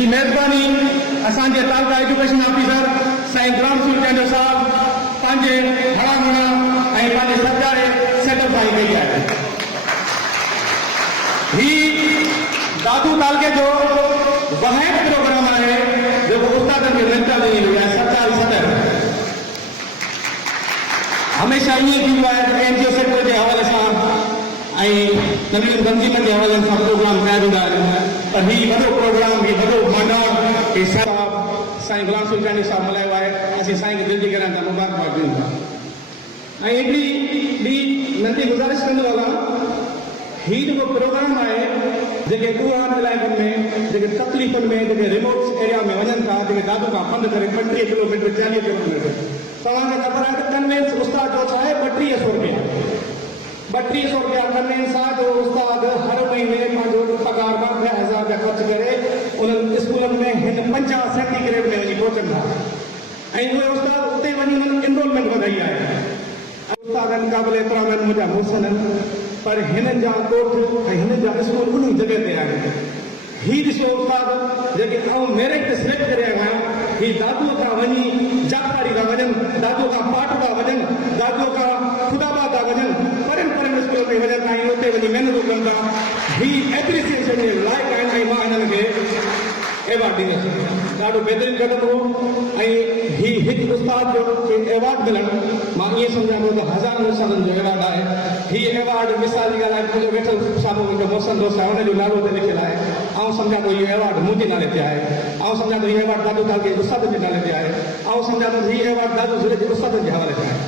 जी मेहरबानी असांजे taluka education officer Sai ग्राम सुलचंद साहब पंहिंजे हड़ा मुड़ा ऐं पंहिंजे सरकारे सेटिस्फाई कई आहे। ही दादू तालके जो वाहिद प्रोग्राम आहे जेको उस्तादनि खे नंढा ॾेई वियो आहे 70 हमेशह ईअं थींदो आहे त एनजीओ सेक्टर जे हवाले सां ऐं नंढियुनि तंज़ीमनि जे हवाले सां प्रोग्राम कया वेंदा आहिनि, पर हीउ वॾो प्रोग्राम हीउ वॾो मनार हे साईं गुलाम सुल्तानी साहब मल्हायो आहे। असीं साईं खे दिलि जी करां था मुबारकबाद ॾियूं था। ऐं हिकिड़ी ॿी नंढी गुज़ारिश कंदो आहियां, हीउ जेको प्रोग्राम आहे जेके ॾूहान इलाइक़नि में जेके तकलीफ़ुनि में जेके रिमोट एरिया में वञनि था, जेके दादू खां पंधु करे 35 किलोमीटर 40 किलोमीटर, तव्हांखे ख़बर आहे त कन्वेंस उस्ताद जो छा आहे 3200 रुपया 3200 रुपया कन्वेंस सां जो उस्ताद हर महीने पंहिंजो पगार 10,000 रुपया ख़र्च करे उन्हनि स्कूलनि में हिन 50 सेंटीग्रेड में वञी पहुचनि था ऐं उहे उस्ताद उते वञी उन्हनि इनरोलमेंट वधाई आहे। उस्तादनि क़ाबिल एतिरा आहिनि मुंहिंजा मुड़ुसनि, पर हिननि जा कोर्ट ऐं हिननि जा स्कूल उन जॻह ते आहिनि। हीउ ॾिसो उस्ताद जेके आउं मेरिट सिलेक्ट करे आहियां, हीउ दादूअ खां वञी जागतारी था वञनि, दादूअ खां पाट था वञनि, दादूअ खां खुदाबाद था वञनि, परनि स्कूल में वञनि था ऐं उते वञी महिनतूं कनि था। हीउ एप्रिसिएशन जे लाइक़ु आहिनि ऐं मां हिननि खे एवॉर्ड ॾींदुसि। ॾाढो बहितरीनु कदम हो ऐं हीउ हिकु उस्ताद जो एवॉर्ड मिलणु मां ईअं सम्झां थो त हज़ारनि सालनि जो एवॉर्ड आहे। हीउ एवॉर्ड मिसाल जी ॻाल्हि आहे, मुंहिंजो वेठल साम्हूं मुंहिंजो मोहसिन दोस्त आहे, हुनजो नालो ते लिखियलु आहे। आउं सम्झां थो हीउ एवॉर्ड मुंहिंजे नाले ते आहे। आउं सम्झां थो हीउ एवॉर्ड दादू तालके उस्तादनि जे नाले ते आहे। आउं सम्झां थो हीउ एवॉर्ड दादू ज़िले जे उस्तादनि जे हवाले ते आहे।